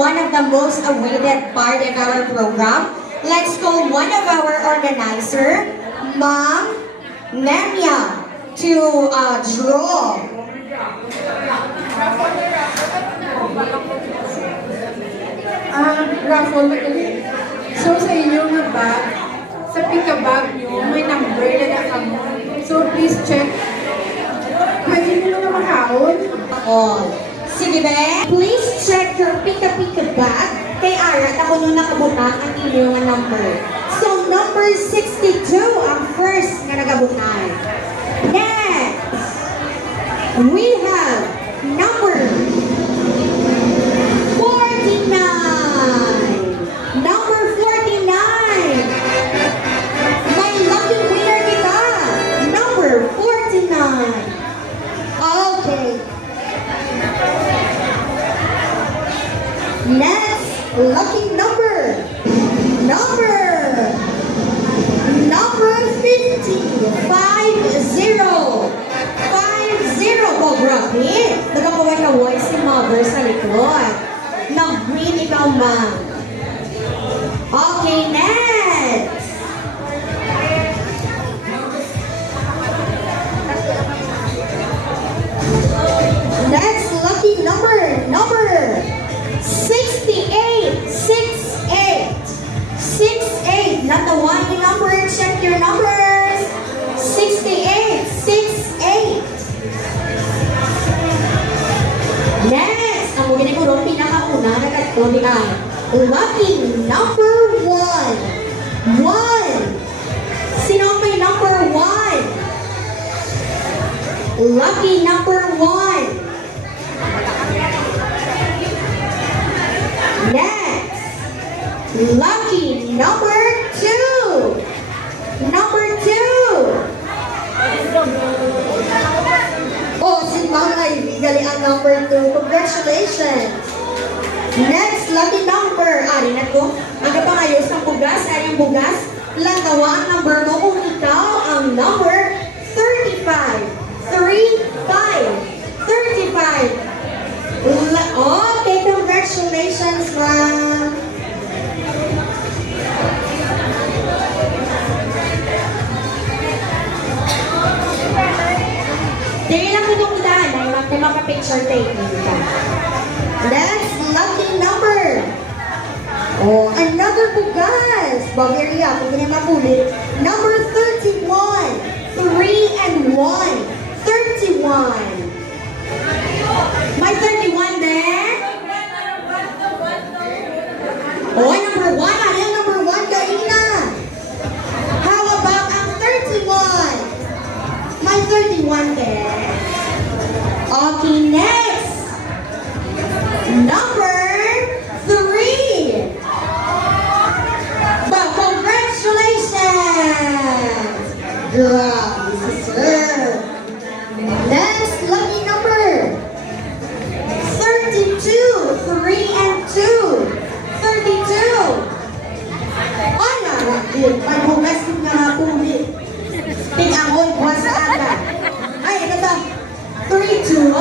one of the most awaited part of our program. Let's call one of our organizer, Ma'am Nemia, to draw. Raffle ulit. So sa inyong bag, sa pika-bag nyo, may number na nakamon. So please check. Pwede nyo na makaon. Oh. Sige be, please check your pika-pika bag. Kay Arat, ako nung nakabutang ang inyong number. So number 62 ang first na nagabutan. Next, we have number 49. Number 49. May lucky winner kita. Number 49. Okay. Next, lucky number. Number 50. 50. Oh, grabe. Nagkapaway-kaway si Mother sa likod. Nag-green ikaw, ma'am. Okay, next. Next, lucky number 68. 68. Not the one number. Check your numbers. 68. Next, ang muna ko rin pinakauna na kategori ay lucky number 1. Sino ang may number 1? Lucky number 1. Next, lucky number 2. Oh, si Ma'am ay gali ang number 2. Congratulations! Next, lucky number. Ari na to. Ang kapangayos ng bugas, ay ang bugas. Lantawa ang number mo kung ikaw ang number 35. 35. Okay, congratulations, ma'am. Dahil lang po itong itaan ay maka-picture taking ka. Next, lucky number. Oh, another bugas. Bavaria, kung ganyan mapulit. Number 31. 3 and 1. 31. May 31 there? Oh, number 1. Ano yung number 1 kanina? How about ang 31? May 31 there. Okay, next. Number 3. But congratulations. Grabe, sir. Next, lucky number 32. 3 and 2. 32. Ano? Pag-bugas nga mapulit. Ting-ahoy, buwan sa aga. Ay, ito to. 3, 2.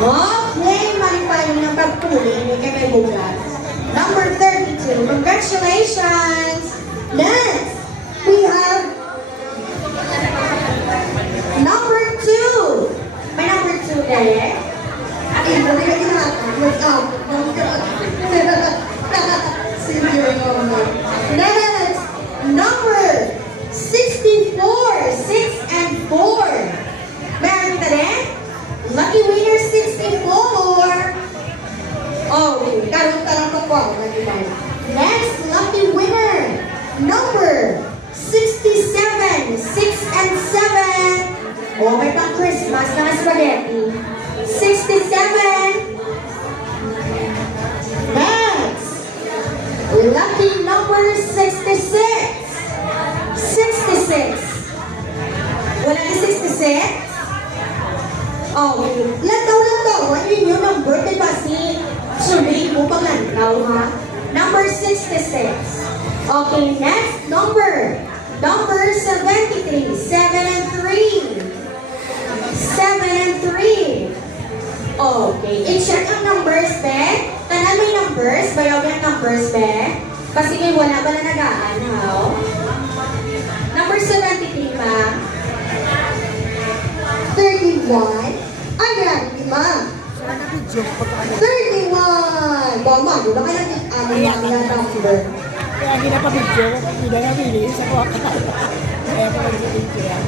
Okay, malipayo ng pagpuli. Hindi ka may bugas. Number 32. Congratulations. Next, we have number 2. May number 2 there. Ay, balik ka na. What's up? Next, number 64. 6 and 4. Meron ka rin? Lucky winner 64. Oh, karoon ka lang po. Next, lucky winner number 67. 6 and 7. Oh, may pang Christmas na spaghetti. 67. Next, lucky number 66. 66. Wala na 66? Oh, lantaw. Ano yun yung number? Diba si survey mo pang lantaw, ha? Number 66. Okay, next number. Number 73. 7 and 3. 7 and 3. Okay. I-check ang numbers, be. Tanan may numbers. Bayaw yung numbers, be. Kasi may wala ba na nagaan, how? Number 73, ma'am. 31. Ayan, ma'am. 31. Mama, di ba kayo ang number? Kaya hindi na pa-video, hindi na nabili sa kuha ka. Kaya pa mag-video yan.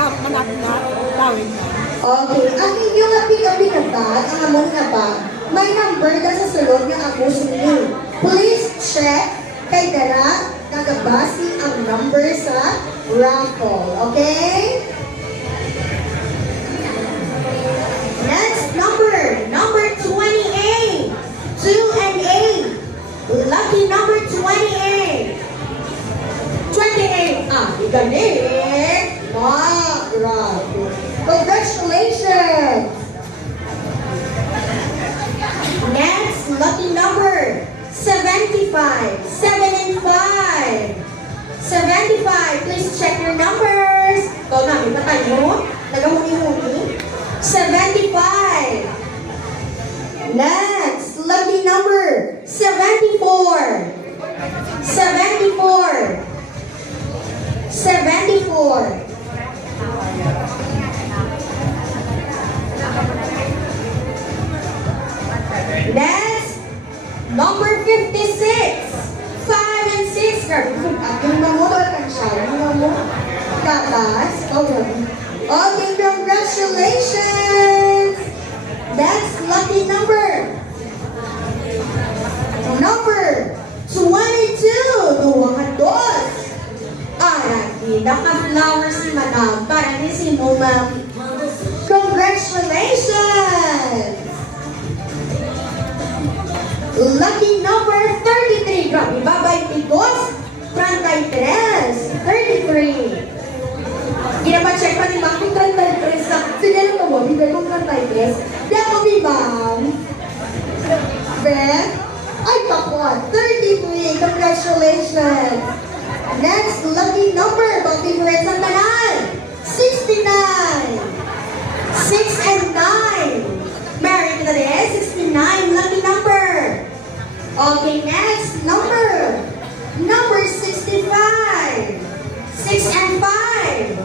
Manapin na, tawin na. Okay, ang inyong api-api na bag, ang among na bag, may number na sa sulod ng ako ninyo. Please check kay Dara nagabasi ang number sa raffle. Okay? Next number, number 28. 2 and 8. Lucky number 28. 28. Ah, igaling. Grabe. Congratulations. Next, lucky number 75. 7 and 5. 75. Please check your numbers. Ito na, may tayo. Nagamuni-muni. 75. Next, lucky number 74. 74. 74. Next, number 56. 5 and 6. Yung mamulot ang siya. Yung mamulot. Tatas. Okay, congratulations. Next, lucky number. Number 22. Duwang dos. Arati, naka-flowers si Madam. Para ni si mo, ma'am. Congratulations! Lucky number 33. Grabe, babay tigos. 33. 33. Ginapacheck pa ni ma'am kung 33 sa... Sige lang mo, hindi kong 33. Di ako ni ma'am. Beth? Ay, pakwan. 33. Congratulations! Next, lucky number. Bakit mo rin sa tanan? 69. 6 and 9. Mary, kita din. 69. Lucky number. Okay, next number. Number 65. 6 and 5.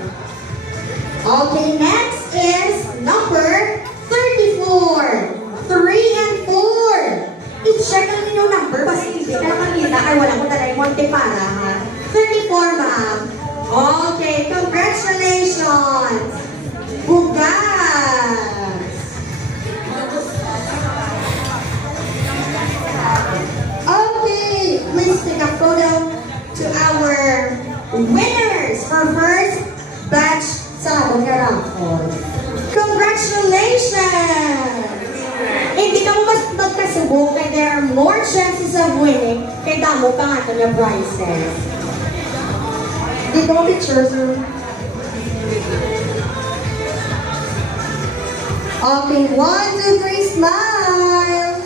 Okay, next is number 34. 3 and 4. I-check ang inyong number. Basta hindi ka na makita. Ay, wala ko talagang monte para, ha? 34, ma'am. Okay, congratulations. Bugas. Okay, please take a photo to our winners for first batch sa raffle. Congratulations! Hindi ka mo mas magkasubok kaya there are more chances of winning kaya damo pa nga ito yung prizes. Hindi ko pictures room. Okay, 1, 2, 3, smile!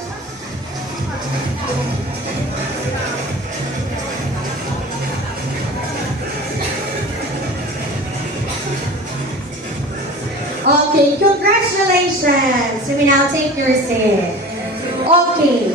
Okay, congratulations! You may now take your seat. Okay.